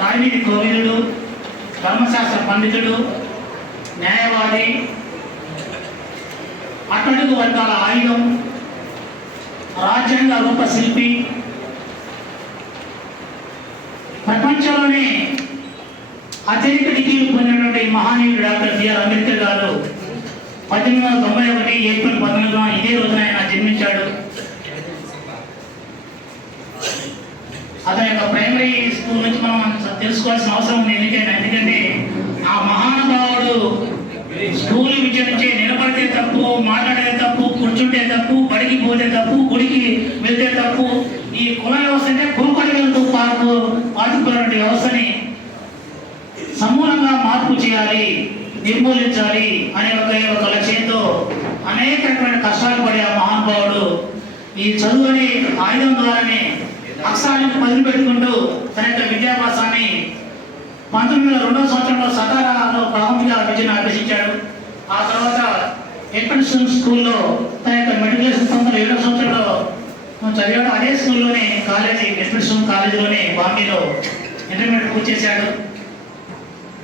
వాల్మీకి కోవిదుడు ధర్మశాస్త్ర పండితుడు న్యాయవాది అట్టడుగు వర్గాల ఆయుధం రాజ్యాంగ రూపశిల్పి. ప్రపంచంలోనే అత్యధిక డిగ్రీలు పొందినటువంటి మహానీయుడు డాక్టర్ బిఆర్ అంబేద్కర్ గారు పద్దెనిమిది వందల తొంభై ఒకటి ఏప్రిల్ పంతొమ్మిదిలో ఇదే రోజున ఆయన జన్మించాడు. అతని యొక్క ప్రైమరీ స్కూల్ నుంచి మనం తెలుసుకోవాల్సిన అవసరం ఉంది. ఎందుకంటే ఎందుకంటే ఆ మహానుభావుడు స్కూల్ విద్య నుంచే నిలబడితే తప్పు మాట్లాడితే తప్పు కూర్చుంటే తప్పు బడికి పోతే తప్పు గుడికి వెళ్తే తప్పు ఈ కుల వ్యవస్థ అంటే కులకొడగలతో పాటు పాటుకున్నటువంటి వ్యవస్థని సమూలంగా మార్పు చేయాలి నిర్మూలించాలి అనే ఒక ఒక లక్ష్యంతో అనేక రకమైన కష్టాలు పడే ఆ మహానుభావుడు ఈ చదువు అనే ఆయుధం ద్వారానే అక్షరాలను పదులు పెట్టుకుంటూ తన యొక్క విద్యాభ్యాసాన్ని పంతొమ్మిది వందల రెండవ సంవత్సరంలో సతారాలో ప్రాథమిక విద్యను అభ్యసించాడు. ఆ తర్వాత ఎక్కడిసన్ స్కూల్లో తన యొక్క మెడికల్ పంతొమ్మిది ఏడవ సంవత్సరంలో చదివాడు. అదే స్కూల్లోనే కాలేజీ ఎక్కడిసన్ కాలేజీలోనే బాంబేలో ఇంటర్మీడియట్ పూర్తి చేశాడు.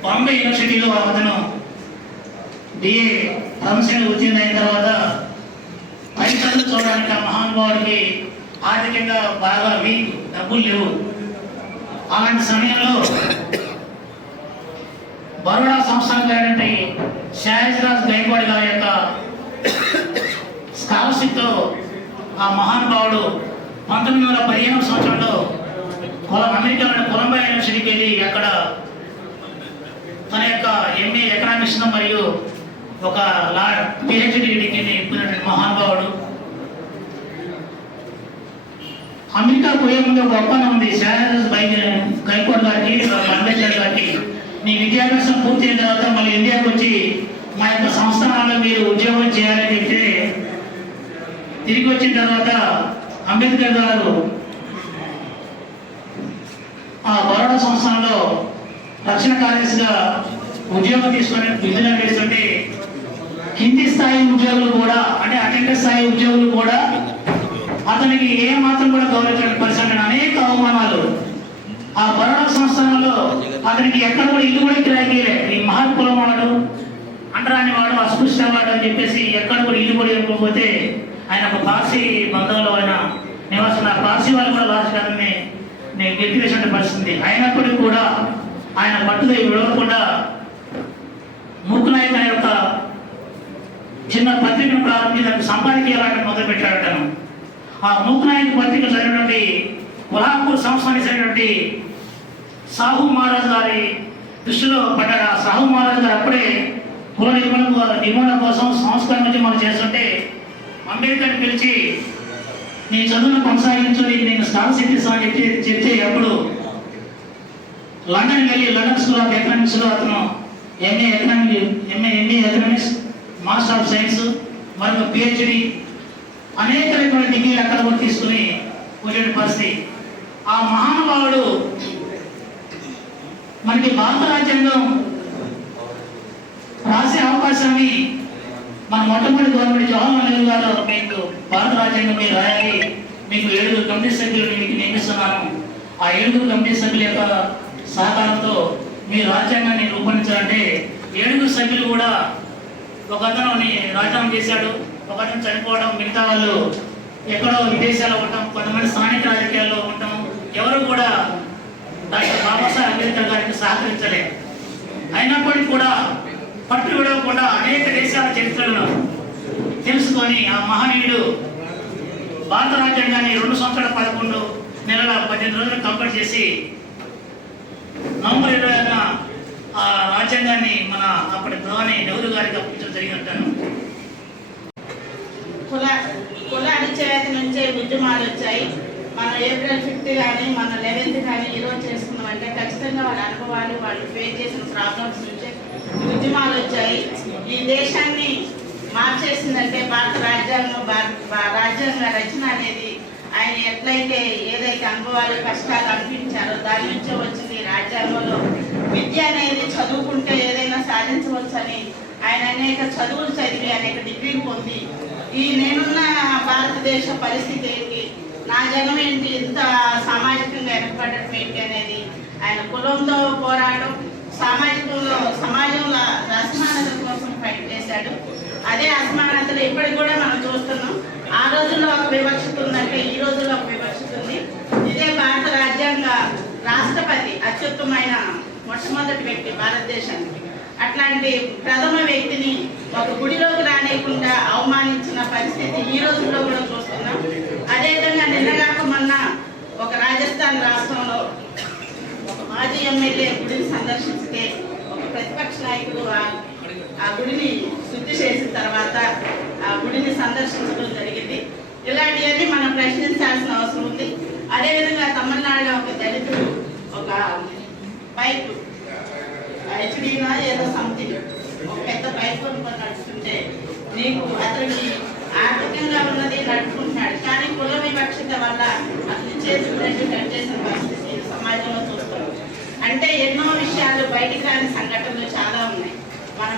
బాంబే యూనివర్సిటీలో అతను బిఏ ప్రొఫెషనల్ ఉత్తీర్ణ అయిన తర్వాత పై చదువు చూడడానికి ఆ మహానుభావుడికి ఆర్థికంగా బాగా వీక్ డబ్బులు లేవు అలాంటి సమయంలో బరోడా సంస్థానటువంటి షాహిజ్రాజ్ గైక్వాడ్ గారి యొక్క స్కాలర్షిప్తో ఆ మహానుభావుడు పంతొమ్మిది వందల పదిహేను సంవత్సరంలో కొలం అమెరికాలోని కొలంబియా యూనివర్సిటీకి వెళ్ళి అక్కడ తన యొక్క ఎంఏ ఎకనామిక్స్ మరియు ఒక లా పిహెచ్డి డిగ్రీని ఇప్పినటువంటి మహానుభావుడు. అమెరికా పోయే ముందు ఒక ఒప్పందం ఉంది. షాహజ్ బై గైకోడ్ గారికి అంబేద్కర్ గారికి. నీ విద్యాభ్యాసం పూర్తి అయిన తర్వాత మళ్ళీ ఇండియాకి వచ్చి మా యొక్క సంస్థానాల్లో మీరు ఉద్యోగం చేయాలని చెప్తే తిరిగి వచ్చిన తర్వాత అంబేద్కర్ గారు ఆ బరోడా సంస్థానంలో రక్షణ కార్యదర్శిగా ఉద్యోగం తీసుకొని విధులు చేస్తుంటే కింది స్థాయి ఉద్యోగులు కూడా అంటే అటెండర్ స్థాయి ఉద్యోగులు కూడా అతనికి ఏ మాత్రం కూడా గౌరవించడానికి పరిస్థితి అనేక అవమానాలు. ఆ బరోడా సంస్థానంలో అతనికి ఎక్కడ కూడా ఇల్లు కూడా కిరాయికి ఈ మహాకులం వాడు అంటరాని వాడు అస్పృశ్య వాడు అని చెప్పేసి ఎక్కడ కూడా ఇల్లు కూడా ఇవ్వకపోతే ఆయన ఒక పార్సీ బంధంలో ఆయన నివాసం ఆ పార్సీ వాళ్ళు కూడా లాస్ట్ కాదని నేను వ్యక్తివేసిన పరిస్థితి. అయినప్పటికీ కూడా ఆయన పట్టుదల విడవకుండా ముక్కునాయక యొక్క చిన్న పత్రికను ప్రారంభించి దానికి సంపాదించాలని మొదలు పెట్టాడటను ఆ ముక్కునాయక పత్రిక చదివినటువంటి కొల్హాపూర్ సంస్థానికి చదివినటువంటి సాహు మహారాజ్ గారి దృష్టిలో పడ్డాడు సాహు మహారాజ్ గారు అప్పుడే కుల నిర్మూలన నిర్మూలన కోసం సంస్కరణ గురించి మనం చేస్తుంటే అంబేద్కర్ పిలిచి నీ చదువును కొనసాగించు నేను స్కాలర్షిప్ ఇస్తాను అని చెప్పి చెప్తే అప్పుడు లండన్ వెళ్ళి లండన్ స్కూల్ ఆఫ్ ఎకనామిక్స్లో అతను MA economic MA MA economics master of science మరియు పిహెచ్డి అనేక రకమైన డిగ్రీలు వచ్చే ఆ మహానుభావుడు మనకి భారత రాజ్యాంగం రాసే అవకాశాన్ని మన మొట్టమొదటి గవర్నమెంట్ జవహర్లాల్ నెహ్రూ గారు మీకు భారత రాజ్యాంగం మీరు రాయాలి. మీకు ఏడుగురు కమిటీ సభ్యులు మీకు నియమిస్తున్నాను. ఆ ఏడుగురు కమిటీ సభ్యుల యొక్క సహకారంతో మీ రాజ్యాంగాన్ని రూపొందించాలంటే ఏడుగురు సభ్యులు కూడా ఒక అతను రాజీనామా చేశాడు. ఒక అతను చనిపోవడం మిగతా వాళ్ళు ఎక్కడో విదేశాల్లో ఉండటం కొంతమంది స్థానిక రాజకీయాల్లో ఉండటం ఎవరు కూడా డాక్టర్ బాబాసాహెబ్ అంబేద్కర్ గారికి సహకరించలేదు. అయినప్పటికీ కూడా పట్టు విడవకుండా అనేక దేశాల చరిత్రలను తెలుసుకొని ఆ మహనీయుడు భారత రాజ్యాంగాన్ని రెండు సంవత్సరాల పదకొండు నెలల పద్దెనిమిది రోజులు కంప్లీట్ చేసి నవంబర్ ఇరవై ఆరున ఆ రాజ్యాంగాన్ని మన అప్పటి ప్రధాని నెహ్రూ గారికి అప్పించడం జరిగినట్టాను కుల నుంచే ఉద్యమాలు వచ్చాయి మన ఏప్రిల్ ఫిఫ్త్ కానీ మన లెవెన్త్ కానీ ఈరోజు చేసుకున్నామంటే ఖచ్చితంగా వాళ్ళ అనుభవాలు వాళ్ళు ఫేస్ చేసిన ప్రాబ్లమ్స్ నుంచే ఉద్యమాలు వచ్చాయి ఈ దేశాన్ని మార్చేసిందంటే భారత రాజ్యాంగం భారత రాజ్యాంగ రచన అనేది ఆయన ఎట్లయితే ఏదైతే అనుభవాలు కష్టాలు అనిపించారో దాని నుంచే వచ్చింది ఈ రాజ్యాంగంలో. విద్య అనేది చదువుకుంటే ఏదైనా సాధించవచ్చు అని ఆయన అనేక చదువులు చదివి అనేక డిగ్రీలు పొంది ఈ నేనున్న భారతదేశ పరిస్థితి ఏంటి? నా జనం ఏంటి? ఇంత సామాజికంగా ఏర్పడటం ఏంటి అనేది ఆయన కులంతో పోరాటం సామాజికంలో సమాజంలో అసమానత కోసం ఫైట్ చేశాడు. అదే అసమానతలు ఇప్పటికి కూడా మనం చూస్తున్నాం. ఆ రోజుల్లో ఒక వివక్షత ఉందంటే ఈ రోజుల్లో ఒక వివక్షత ఉంది. ఇదే భారత రాజ్యాంగ రాష్ట్రపతి అత్యుత్తమైన మొట్టమొదటి వ్యక్తి భారతదేశానికి. అట్లాంటి ప్రథమ వ్యక్తిని ఒక గుడిలోకి రానియకుండా అవమానించిన పరిస్థితి ఈ రోజుల్లో కూడా చూస్తున్నాం. అదేవిధంగా నిన్నగాక మొన్న ఒక రాజస్థాన్ రాష్ట్రంలో ఒక మాజీ ఎమ్మెల్యే గుడిని సందర్శిస్తే ఒక ప్రతిపక్ష నాయకుడు ఆ- ఆ గుడిని శుద్ధి చేసిన తర్వాత ఆ గుడిని సందర్శించడం జరిగింది. ఇలాంటివన్నీ మనం ప్రశ్నించాల్సిన అవసరం ఉంది. ఎస్డీనా ఏదో సంథింగ్ ఒక పెద్ద బైక్ కొనుక్కొని నడుస్తుంటే నీకు అతనికి ఆర్థికంగా ఉన్నది నడుపుకుంటున్నాడు. కానీ కుల వివక్షత వల్ల అతను చేసినట్టు కట్టేసిన పరిస్థితి సమాజంలో చూస్తాం అంటే ఎన్నో విషయాలు బయటికి రాని సంఘటనలు చాలా ఉన్నాయి. మన